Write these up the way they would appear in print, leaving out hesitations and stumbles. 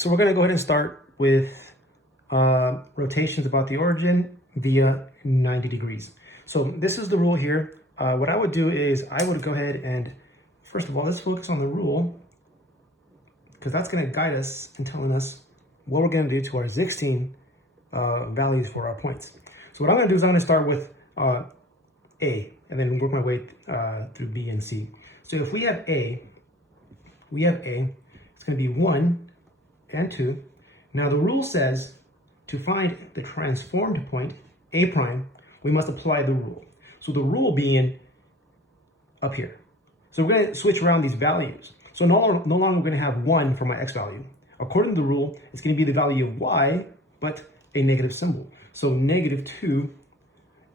So we're going to go ahead and start with rotations about the origin via 90 degrees. So this is the rule here. What I would do is I would go ahead and, first of all, let's focus on the rule, because that's going to guide us in telling us what we're going to do to our Zixteen values for our points. So what I'm going to do is I'm going to start with A, and then work my way through B and C. So if we have A, it's going to be 1 and 2. Now the rule says to find the transformed point, A prime, we must apply the rule. So the rule being up here. So we're going to switch around these values. So no longer we're going to have 1 for my x value. According to the rule, it's going to be the value of y, but a negative symbol. So negative 2,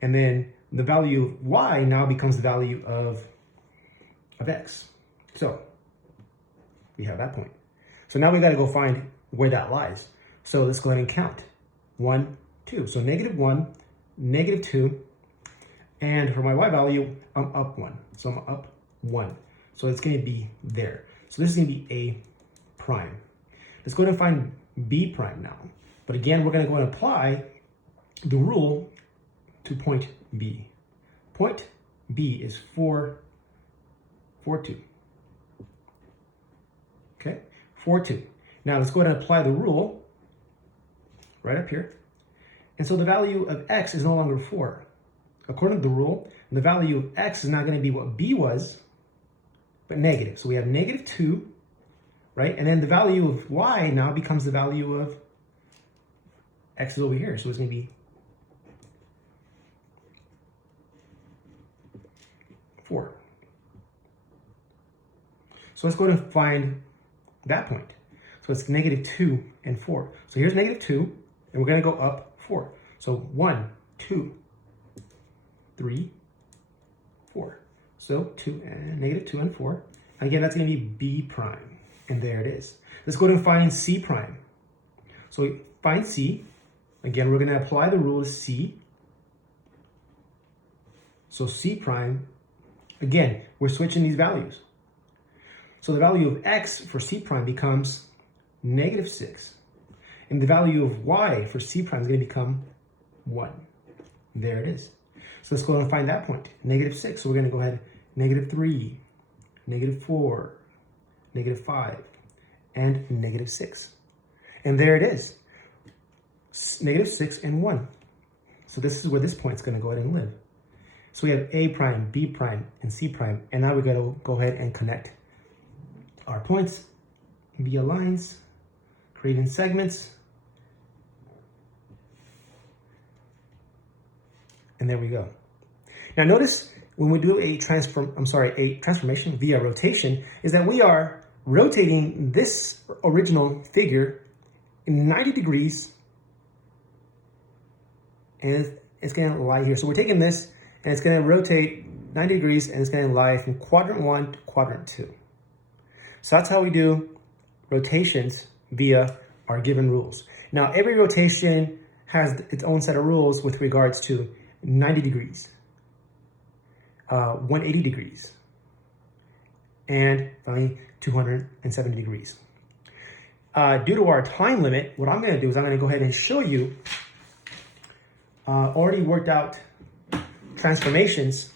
and then the value of y now becomes the value of x. So we have that point. So now we got to go find where that lies. So let's go ahead and count. 1, 2. So negative 1, negative 2, and for my y value, I'm up 1. So I'm up 1. So it's going to be there. So this is going to be A prime. Let's go ahead and find B prime now. But again, we're going to go and apply the rule to point B. Point B is 4, 4, 2. Okay, 4, 2. Now let's go ahead and apply the rule right up here. And so the value of x is no longer 4. According to the rule, the value of x is not going to be what b was, but negative. So we have negative 2, right? And then the value of y now becomes the value of x is over here. So it's going to be 4. So let's go ahead and find that point. So it's negative 2 and 4. So here's negative 2, and we're going to go up 4. So 1, 2, 3, 4. So negative 2 and 4. Again, that's going to be B prime. And there it is. Let's go ahead and find C prime. So we find C. Again, we're going to apply the rule to C. So C prime, again, we're switching these values. So the value of x for C prime becomes negative 6. And the value of y for C prime is going to become 1. There it is. So let's go and find that point, negative 6. So we're going to go ahead, negative 3, negative 4, negative 5, and negative 6. And there it is, negative 6 and 1. So this is where this point is going to go ahead and live. So we have A prime, B prime, and C prime. And now we're going to go ahead and connect our points via lines, creating segments. And there we go. Now notice when we do a transformation via rotation is that we are rotating this original figure in 90 degrees, and it's going to lie here. So we're taking this and it's going to rotate 90 degrees, and it's going to lie from quadrant 1 to quadrant 2. So that's how we do rotations via our given rules. Now, every rotation has its own set of rules with regards to 90 degrees, 180 degrees, and finally 270 degrees. Due to our time limit, what I'm going to do is I'm going to go ahead and show you already worked out transformations